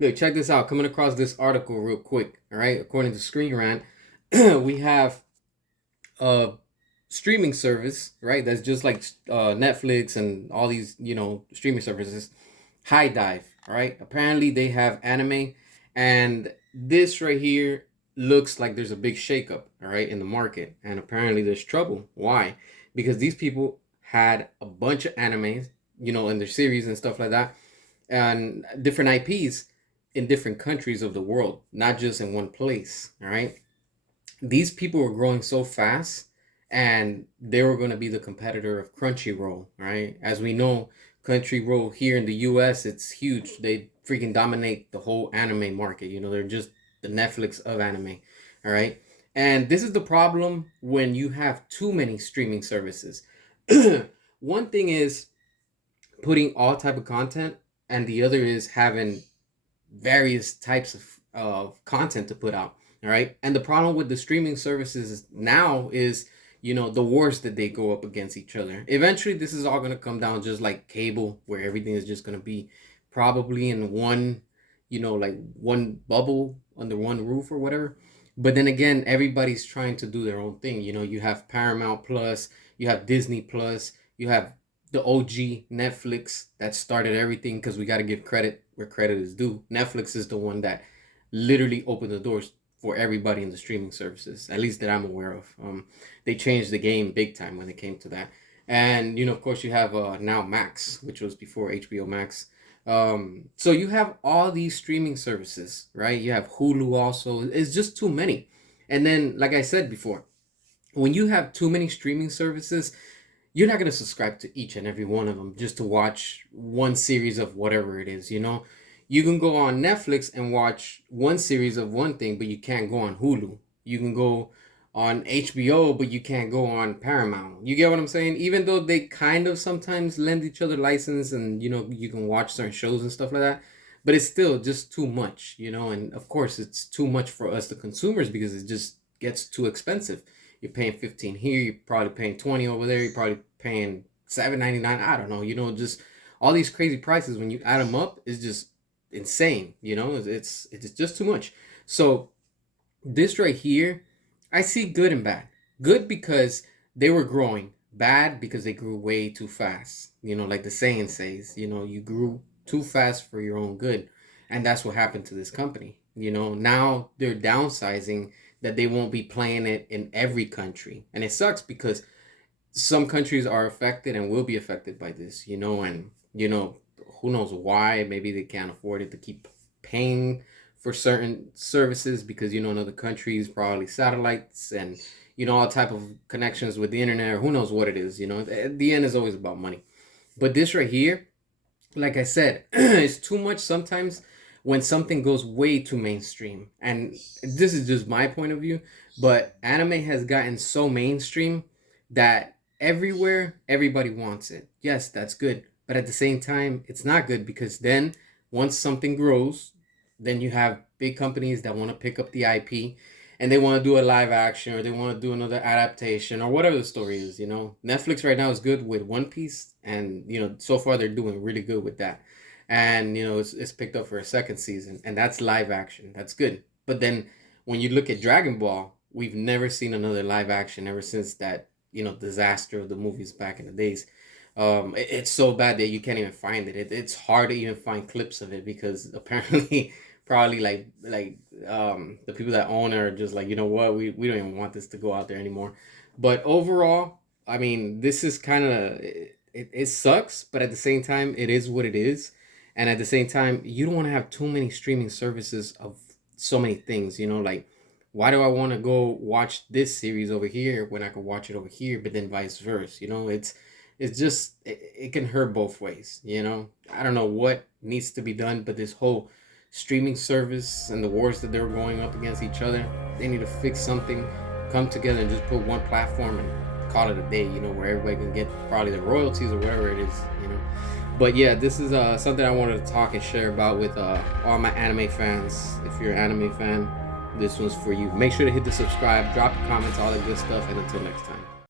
Look, check this out. Coming across this article real quick. All right, according to Screen Rant, we have a streaming service, right? That's just like Netflix and all these, streaming services. High Dive, all right? Apparently, they have anime, and this right here looks like there's a big shakeup, all right, in the market. And apparently, there's trouble. Why? Because these people had a bunch of animes, in their series and stuff like that, and different IPs in different countries of the world, not just in one place, all right? These people were growing so fast, and they were going to be the competitor of Crunchyroll, right? As we know, Crunchyroll here in the US, it's huge. They freaking dominate the whole anime market. They're just the Netflix of anime, all right? And this is the problem when you have too many streaming services. One thing is putting all type of content, and the other is having various types of content to put out. All right. And the problem with the streaming services now is, the wars that they go up against each other. Eventually, this is all going to come down just like cable, where everything is just going to be probably in one, like one bubble under one roof or whatever. But then again, everybody's trying to do their own thing. You have Paramount Plus, you have Disney Plus, you have the OG Netflix that started everything, because we got to give credit where credit is due. Netflix is the one that literally opened the doors for everybody in the streaming services, at least that I'm aware of. They changed the game big time when it came to that. And, of course, you have now Max, which was before HBO Max. So you have all these streaming services, right? You have Hulu also. It's just too many. And then, like I said before, when you have too many streaming services, you're not going to subscribe to each and every one of them just to watch one series of whatever it is. You can go on Netflix and watch one series of one thing, but you can't go on Hulu. You can go on HBO, but you can't go on Paramount. You get what I'm saying? Even though they kind of sometimes lend each other license, and you can watch certain shows and stuff like that, but it's still just too much, and of course it's too much for us the consumers, because it just gets too expensive. You're paying 15 here, you're probably paying 20 over there, you're probably paying 7.99. I don't know, just all these crazy prices when you add them up is just insane. It's just too much. So this right here, I see good and bad. Good because they were growing. Bad because they grew way too fast. Like the saying says, you grew too fast for your own good. And that's what happened to this company. Now they're downsizing, that they won't be playing it in every country. And it sucks because some countries are affected and will be affected by this, and, who knows why. Maybe they can't afford it to keep paying for certain services, because, in other countries, probably satellites and, all type of connections with the internet, or who knows what it is. At the end is always about money. But this right here, like I said, it's too much sometimes when something goes way too mainstream. And this is just my point of view, but anime has gotten so mainstream that everywhere everybody wants it. Yes, that's good, but at the same time it's not good, because then once something grows, then you have big companies that want to pick up the IP, and they want to do a live action, or they want to do another adaptation, or whatever the story is. Netflix right now is good with One Piece, and so far they're doing really good with that. And it's picked up for a second season, and that's live action. That's good. But then when you look at Dragon Ball, we've never seen another live action ever since that disaster of the movies back in the days. It's so bad that you can't even find it. It's hard to even find clips of it, because apparently probably the people that own it are just like, what, we don't even want this to go out there anymore. But overall, I mean, this is kind of, it sucks, but at the same time it is what it is. And at the same time, you don't want to have too many streaming services of so many things. Like, why do I want to go watch this series over here when I can watch it over here, but then vice versa? It's just, it can hurt both ways. I don't know what needs to be done, but this whole streaming service and the wars that they're going up against each other, they need to fix something, come together and just put one platform and call it a day, where everybody can get probably the royalties or whatever it is. But yeah, this is something I wanted to talk and share about with all my anime fans. If you're an anime fan, this one's for you. Make sure to hit the subscribe, drop your comments, all that good stuff, and until next time.